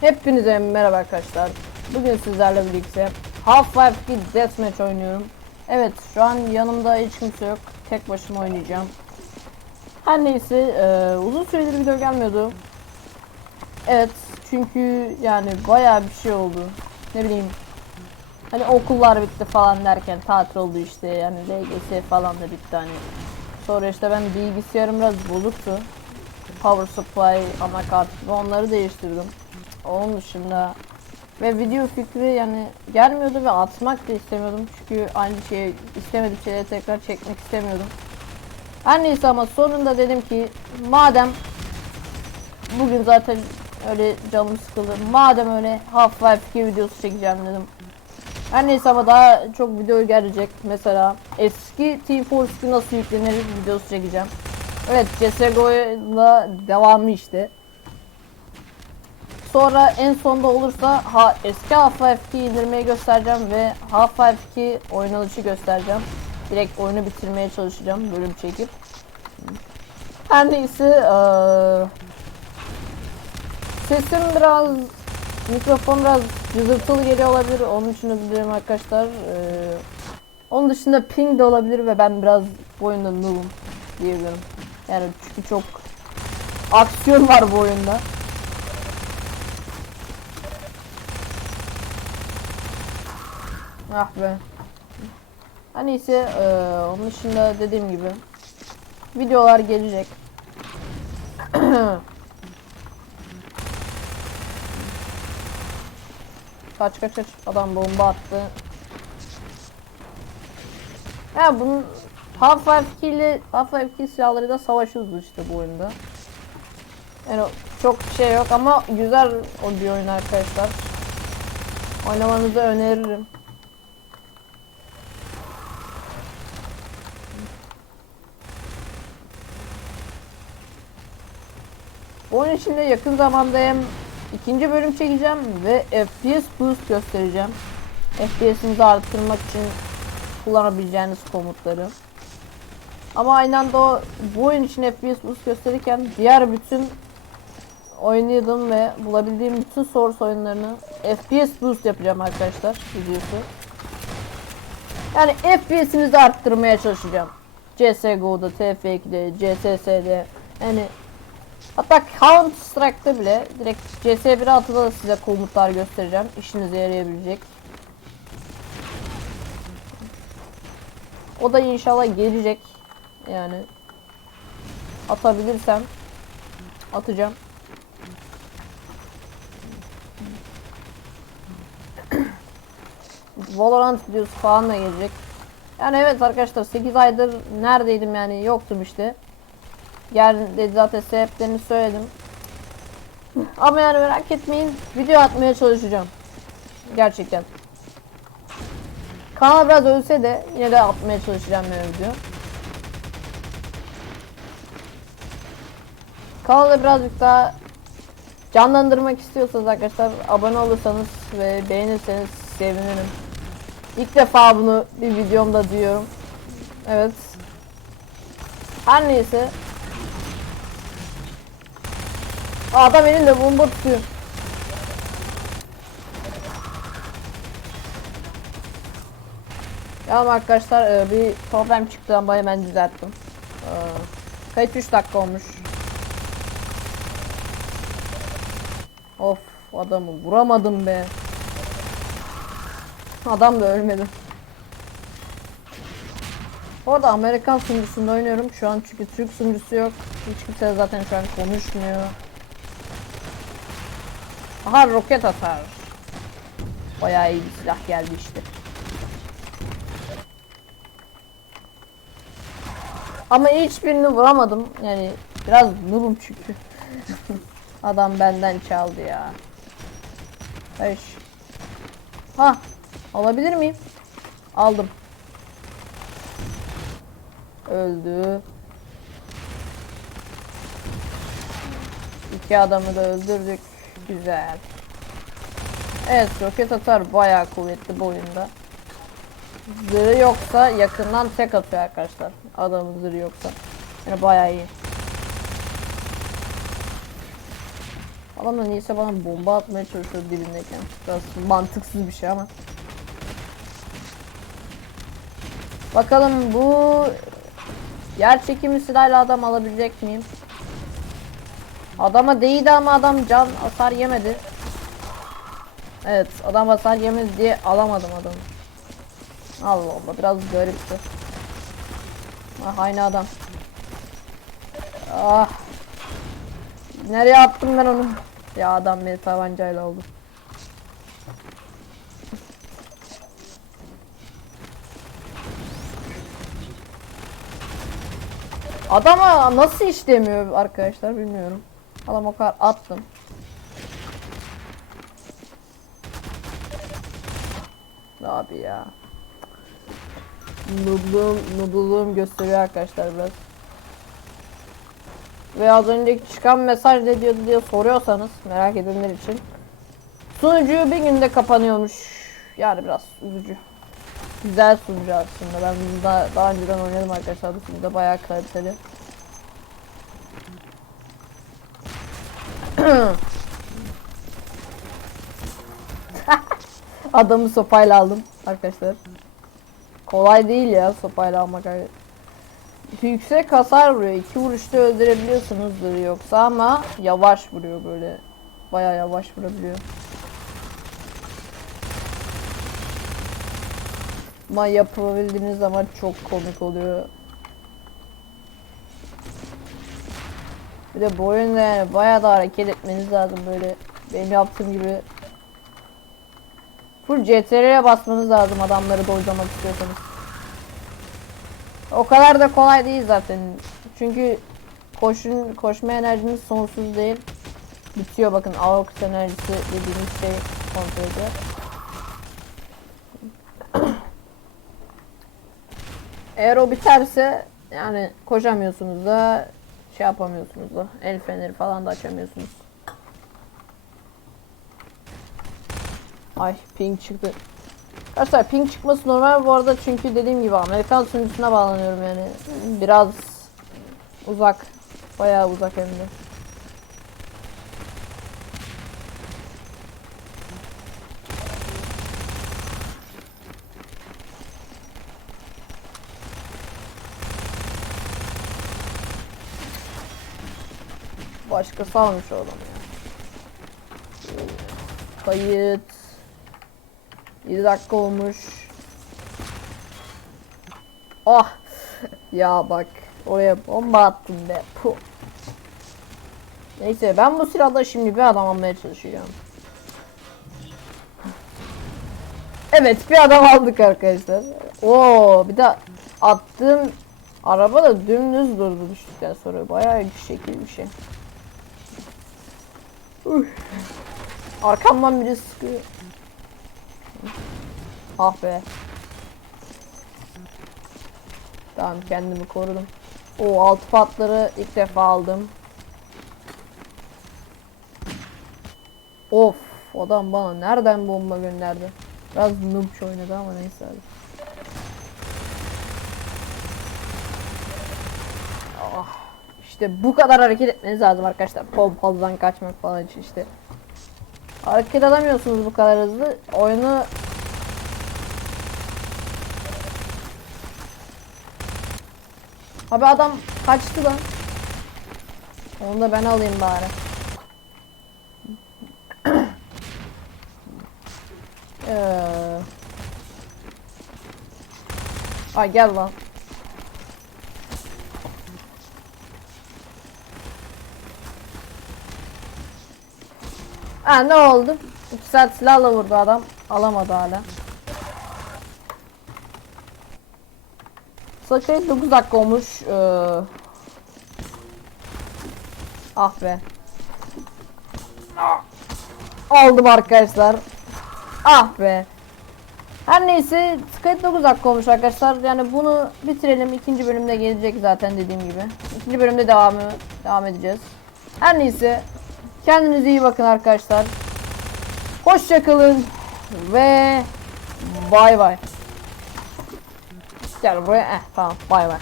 Hepinize merhaba arkadaşlar. Bugün sizlerle birlikte Half-Life 2 Deathmatch oynuyorum. Evet şu an yanımda hiç kimse yok. Tek başıma oynayacağım. Her neyse e, uzun süredir video gelmiyordu. Evet çünkü yani bayağı bir şey oldu. Ne bileyim. Hani okullar bitti falan derken tatil oldu işte yani LGS falan da bitti hani. Sonra işte ben bilgisayarım biraz bozuktu. Power supply, anakart ve onları değiştirdim. Onun dışında ve video fikri yani gelmiyordu ve atmak da istemiyordum çünkü aynı şeyi istemediğim şeyleri tekrar çekmek istemiyordum. Her neyse ama sonunda dedim ki madem bugün zaten öyle canım sıkıldı. Madem öyle Half-Life 2 videosu çekeceğim dedim. Her neyse ama daha çok video gelecek. Mesela eski Team Fortress'ı nasıl yüklenir videosu çekeceğim. Evet CSGO'yla devamı işte. Sonra en sonda olursa ha, eski Half-Life 2 indirmeyi göstereceğim ve Half-Life 2 oynanışı göstereceğim. Direkt oyunu bitirmeye çalışacağım bölüm çekip. Her neyse eee, sesim biraz mikrofon biraz cızırtılı geliyor olabilir. Onun için özür dilerim arkadaşlar. Eee, onun dışında ping de olabilir ve ben biraz bu oyunda noob'um diyebilirim. Yani çünkü çok aksiyon var bu oyunda. Ah be. Ha neyse eee, onun dışında dediğim gibi videolar gelecek. kaç kaç kaç adam bomba attı. Ya bunun Half-Life 2 ile Half-Life 2 silahlarıyla savaşıyoruz işte bu oyunda. Yani çok şey yok ama güzel o bir oyun arkadaşlar. Oynamanızı öneririm. Bu oyun içinde yakın zamanda hem ikinci bölüm çekeceğim ve FPS boost göstereceğim. FPS'inizi arttırmak için kullanabileceğiniz komutları. Ama aynı anda o bu oyun için FPS boost gösterirken diğer bütün oynadığım ve bulabildiğim bütün source oyunlarını FPS boost yapacağım arkadaşlar videosu. Yani FPS'inizi arttırmaya çalışacağım. CSGO'da, TF2'de, CSS'de yani hatta Counter Strike'da bile direkt CS1 atıda da size komutlar göstereceğim. İşinize yarayabilecek. O da inşallah gelecek. Yani atabilirsem atacağım. Valorant videosu falan da gelecek. Yani evet arkadaşlar 8 aydır neredeydim yani yoktum işte. Geldi zaten sebeplerini söyledim. Ama yani merak etmeyin video atmaya çalışacağım. Gerçekten. Kanal biraz ölse de yine de atmaya çalışacağım yani video. Kanalı birazcık daha canlandırmak istiyorsanız arkadaşlar abone olursanız ve beğenirseniz sevinirim. İlk defa bunu bir videomda diyorum. Evet. Her neyse. Aa, Adam elinde bomba tutuyor. Tamam arkadaşlar e, bir problem çıktı ama hemen düzelttim. E, Kayıt 3 dakika olmuş. Of adamı vuramadım be. Adam da ölmedi. Bu Amerikan sunucusunda oynuyorum şu an çünkü Türk sunucusu yok. Hiç kimse zaten şu an konuşmuyor. Aha roket atar. Bayağı iyi bir silah geldi işte. Ama hiçbirini vuramadım. Yani biraz noobum çünkü. Adam benden çaldı ya. Eş. Ha, alabilir miyim? Aldım. Öldü. İki adamı da öldürdük. Güzel. Evet roket atar bayağı kuvvetli bu oyunda. Zırhı yoksa yakından tek atıyor arkadaşlar. Adamın zırhı yoksa. Yani bayağı iyi. Adam da neyse bana bomba atmaya çalışıyor dibindeyken. Biraz mantıksız bir şey ama. Bakalım bu yer çekimi silahıyla adam alabilecek miyim? Adama değdi ama adam can hasar yemedi. Evet adam hasar yemedi diye alamadım adamı. Allah Allah biraz garipti. Ah aynı adam. Ah. Nereye attım ben onu? Ya adam beni tabancayla oldu. Adama nasıl işlemiyor arkadaşlar bilmiyorum. Adam o kadar attım. Abi ya. Noobluğum, noobluğum gösteriyor arkadaşlar biraz. Ve az önceki çıkan mesaj ne diyordu diye soruyorsanız merak edenler için. Sunucu bir günde kapanıyormuş. Yani biraz üzücü. Güzel sunucu aslında. Ben bunu daha, daha önceden oynadım arkadaşlar. Bu sunucuda bayağı kaliteli. Adamı sopayla aldım arkadaşlar. Kolay değil ya sopayla almak. Yüksek hasar vuruyor. İki vuruşta öldürebiliyorsunuzdur yoksa ama yavaş vuruyor böyle. Baya yavaş vurabiliyor. Ama yapabildiğiniz zaman çok komik oluyor. Bir de bu oyunda yani bayağı da hareket etmeniz lazım böyle. Benim yaptığım gibi. Full CTR'ye basmanız lazım adamları dojlamak istiyorsanız. O kadar da kolay değil zaten. Çünkü koşun koşma enerjiniz sonsuz değil. Bitiyor bakın AUX enerjisi dediğimiz şey kontrol ediyor. Eğer o biterse yani koşamıyorsunuz da şey yapamıyorsunuz da el feneri falan da açamıyorsunuz. Ay ping çıktı. Arkadaşlar ping çıkması normal bu arada çünkü dediğim gibi Amerikan sunucusuna bağlanıyorum yani. Biraz uzak. Bayağı uzak hem de. Başkası almış o adamı ya. Kayıt. 7 dakika olmuş. Ah. ya bak. Oraya bomba attım be. Puh. Neyse ben bu sırada şimdi bir adam almaya çalışacağım. Evet bir adam aldık arkadaşlar. Oo bir de attığım araba da dümdüz durdu düştükten sonra. Bayağı şekil bir şey. Arkamdan biri sıkıyor. Ah be. Tamam kendimi korudum. O altı patları ilk defa aldım. Of adam bana nereden bomba gönderdi? Biraz noobç oynadı ama neyse hadi. Ah, işte bu kadar hareket etmeniz lazım arkadaşlar. Pompalıdan kaçmak falan için işte. Hareket edemiyorsunuz bu kadar hızlı. Oyunu Abi adam kaçtı lan. Onu da ben alayım bari. ee... Ay gel lan. Ha ne oldu? 2 saat silahla vurdu adam. Alamadı hala. Sakayı 9 dakika olmuş. Ee... Ah be. Aldım arkadaşlar. Ah be. Her neyse Skype 9 dakika olmuş arkadaşlar. Yani bunu bitirelim. İkinci bölümde gelecek zaten dediğim gibi. İkinci bölümde devamı devam edeceğiz. Her neyse kendinize iyi bakın arkadaşlar. Hoşçakalın ve bay bay. Gel buraya. Eh tamam bay bay.